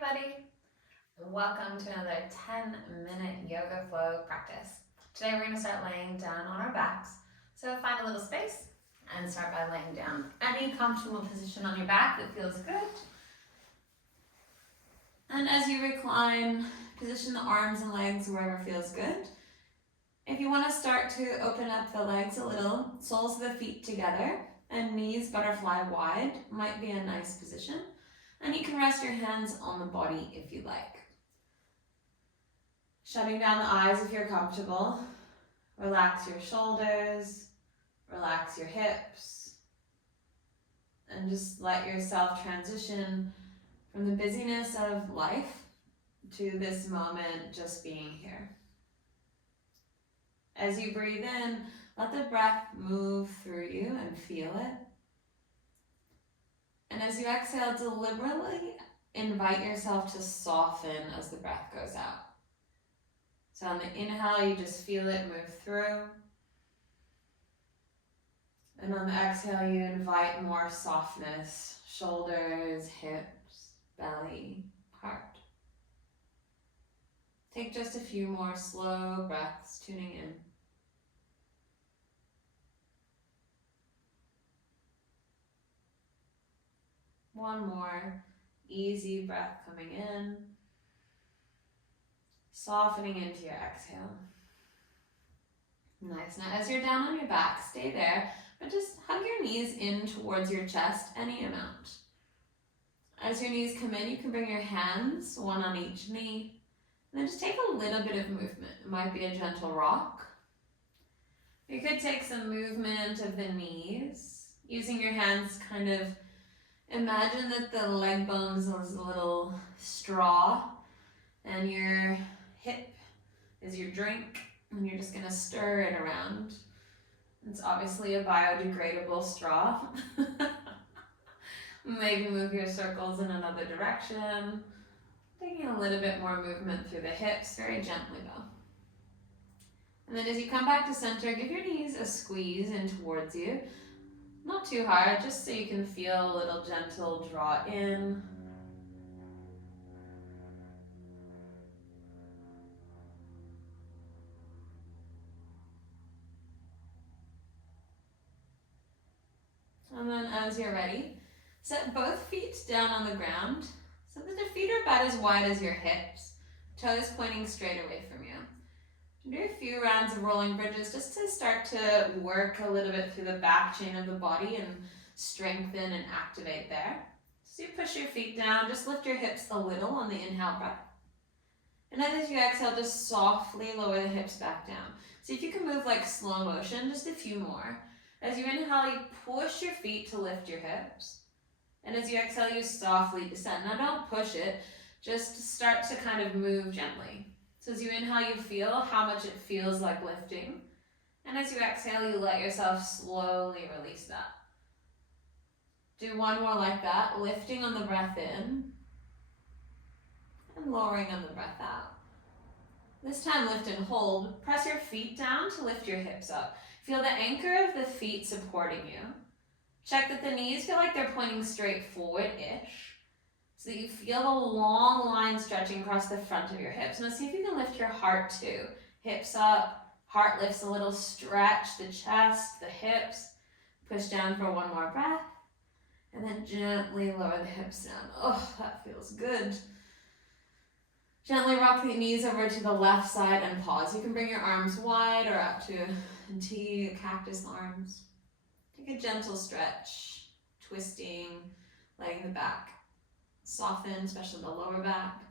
everybody. Welcome to another 10-minute yoga flow practice. Today we're going to start laying down on our backs. So find a little space and start by laying down any comfortable position on your back that feels good. And as you recline, position the arms and legs wherever feels good. If you want to start to open up the legs a little, soles of the feet together and knees butterfly wide might be a nice position. And you can rest your hands on the body if you like. Shutting down the eyes if you're comfortable. Relax your shoulders, relax your hips, and just let yourself transition from the busyness of life to this moment just being here. As you breathe in, let the breath move through you and feel it. And as you exhale, deliberately invite yourself to soften as the breath goes out. So on the inhale, you just feel it move through. And on the exhale, you invite more softness, shoulders, hips, belly, heart. Take just a few more slow breaths, tuning in. One more easy breath coming in, softening into your exhale. Nice. Now as you're down on your back, stay there, but just hug your knees in towards your chest, any amount. As your knees come in, you can bring your hands, one on each knee, and then just take a little bit of movement. It might be a gentle rock. You could take some movement of the knees, using your hands kind of. Imagine that the leg bones is a little straw and your hip is your drink, and you're just gonna stir it around. It's obviously a biodegradable straw. Maybe move your circles in another direction. Taking a little bit more movement through the hips, very gently though. And then as you come back to center, give your knees a squeeze in towards you. Not too hard, just so you can feel a little gentle draw in. And then as you're ready, set both feet down on the ground so that the feet are about as wide as your hips, toes pointing straight away from you. Do a few rounds of rolling bridges just to start to work a little bit through the back chain of the body and strengthen and activate there. So you push your feet down, just lift your hips a little on the inhale breath. And then as you exhale, just softly lower the hips back down. See if you can move like slow motion, just a few more. As you inhale, you push your feet to lift your hips. And as you exhale, you softly descend. Now don't push it, just start to kind of move gently. So as you inhale, you feel how much it feels like lifting. And as you exhale, you let yourself slowly release that. Do one more like that, lifting on the breath in and lowering on the breath out. This time lift and hold. Press your feet down to lift your hips up. Feel the anchor of the feet supporting you. Check that the knees feel like they're pointing straight forward-ish. So that you feel a long line stretching across the front of your hips. Now see if you can lift your heart too. Hips up, heart lifts a little, stretch the chest, the hips. Push down for one more breath. And then gently lower the hips down. Oh, that feels good. Gently rock the knees over to the left side and pause. You can bring your arms wide or up to a T, cactus arms. Take a gentle stretch, twisting, letting the back soften, especially the lower back.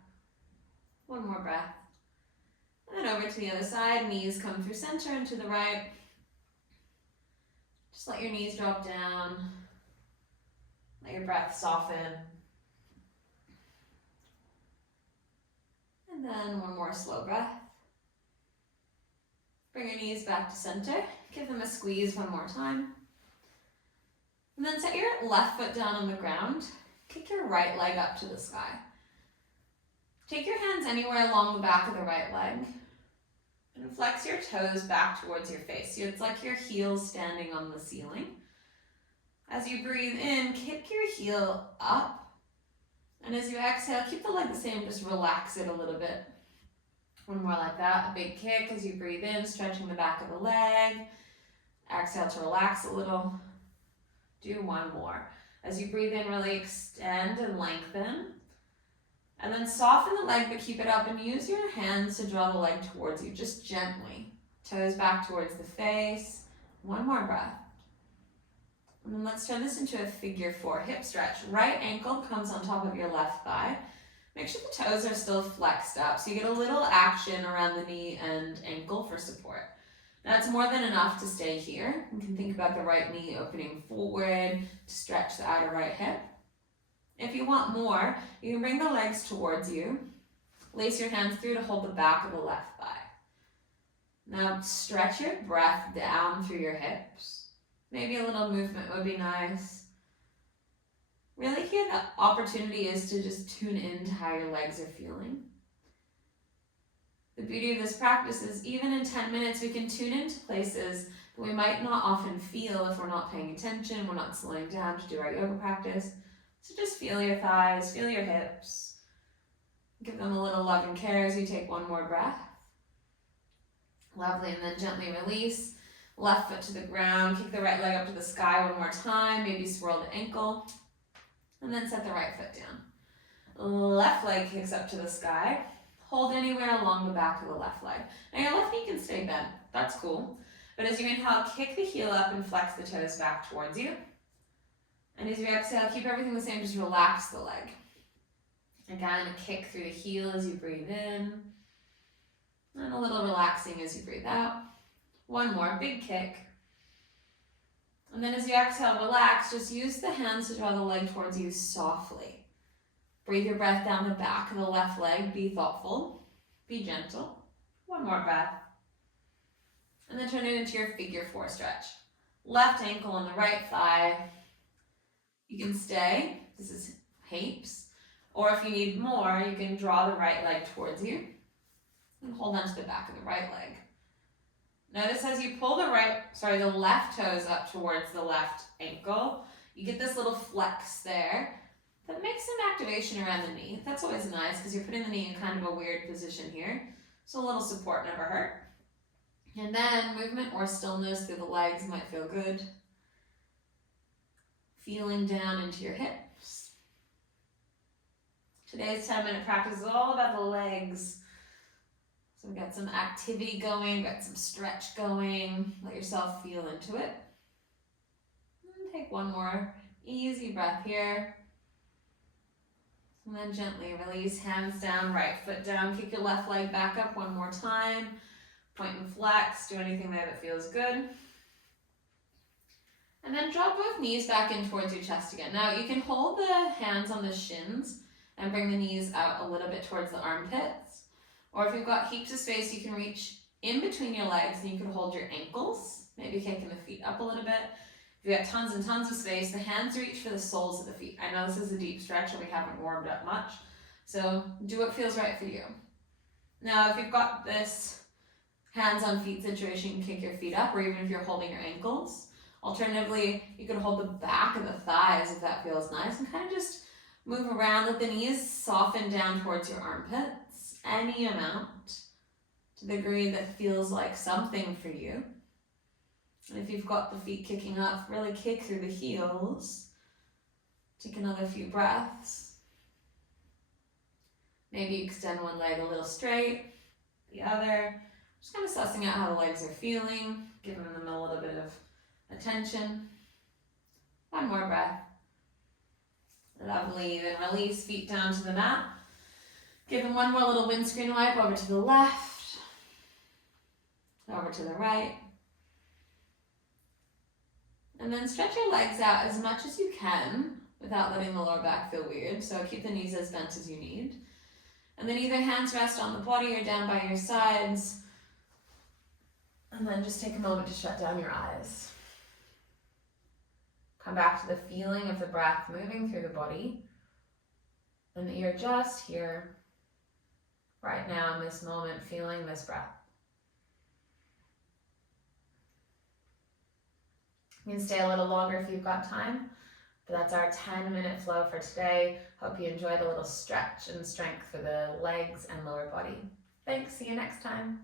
One more breath. And then over to the other side, knees come through center and to the right. Just let your knees drop down. Let your breath soften. And then one more slow breath. Bring your knees back to center. Give them a squeeze one more time. And then set your left foot down on the ground. Kick your right leg up to the sky. Take your hands anywhere along the back of the right leg. And flex your toes back towards your face. So it's like your heels standing on the ceiling. As you breathe in, kick your heel up And as you exhale, keep the leg the same, just relax it a little bit. One more like that, a big kick as you breathe in, stretching the back of the leg. Exhale to relax a little. Do one more. As you breathe in, really extend and lengthen. And then soften the leg, but keep it up, and use your hands to draw the leg towards you, just gently. Toes back towards the face. One more breath. And then let's turn this into a figure 4 hip stretch. Right ankle comes on top of your left thigh. Make sure the toes are still flexed up, so you get a little action around the knee and ankle for support. Now it's more than enough to stay here. You can think about the right knee opening forward to stretch the outer right hip. If you want more, you can bring the legs towards you. Lace your hands through to hold the back of the left thigh. Now stretch your breath down through your hips. Maybe a little movement would be nice. Really here the opportunity is to just tune into how your legs are feeling. The beauty of this practice is even in 10 minutes we can tune into places that we might not often feel if we're not paying attention, we're not slowing down to do our yoga practice. So just feel your thighs, feel your hips. Give them a little love and care as you take one more breath. Lovely, and then gently release. Left foot to the ground, kick the right leg up to the sky one more time, maybe swirl the ankle. And then set the right foot down. Left leg kicks up to the sky. Hold anywhere along the back of the left leg. Now your left knee can stay bent, that's cool. But as you inhale, kick the heel up and flex the toes back towards you. And as you exhale, keep everything the same, just relax the leg. Again, a kick through the heel as you breathe in. And a little relaxing as you breathe out. One more, big kick. And then as you exhale, relax, just use the hands to draw the leg towards you softly. Breathe your breath down the back of the left leg. Be thoughtful. Be gentle. One more breath. And then turn it into your figure 4 stretch. Left ankle on the right thigh. You can stay. This is heaps. Or if you need more, you can draw the right leg towards you. And hold on to the back of the right leg. Notice as you pull the left toes up towards the left ankle, you get this little flex there that makes some activation around the knee. That's always nice because you're putting the knee in kind of a weird position here. So a little support never hurt. And then movement or stillness through the legs might feel good. Feeling down into your hips. Today's 10-minute practice is all about the legs. So we've got some activity going, got some stretch going. Let yourself feel into it. And take one more easy breath here. And then gently release, hands down, right foot down. Kick your left leg back up one more time. Point and flex, do anything there that feels good. And then drop both knees back in towards your chest again. Now you can hold the hands on the shins and bring the knees out a little bit towards the armpits. Or if you've got heaps of space, you can reach in between your legs and you can hold your ankles, maybe kicking the feet up a little bit. If you've got tons and tons of space, the hands reach for the soles of the feet. I know this is a deep stretch and we haven't warmed up much, so do what feels right for you. Now, if you've got this hands on feet situation, you can kick your feet up, or even if you're holding your ankles. Alternatively, you could hold the back of the thighs if that feels nice, and kind of just move around, let the knees soften down towards your armpits, any amount, to the degree that feels like something for you. And if you've got the feet kicking up, really kick through the heels. Take another few breaths. Maybe extend one leg a little straight, the other. Just kind of sussing out how the legs are feeling, giving them a little bit of attention. One more breath. Lovely, then release, feet down to the mat. Give them one more little windscreen wipe over to the left, over to the right. And then stretch your legs out as much as you can without letting the lower back feel weird. So keep the knees as bent as you need. And then either hands rest on the body or down by your sides. And then just take a moment to shut down your eyes. Come back to the feeling of the breath moving through the body. And that you're just here, right now in this moment, feeling this breath. You can stay a little longer if you've got time, But that's our 10-minute flow for today. Hope you enjoyed a little stretch and strength for the legs and lower body. Thanks, see you next time.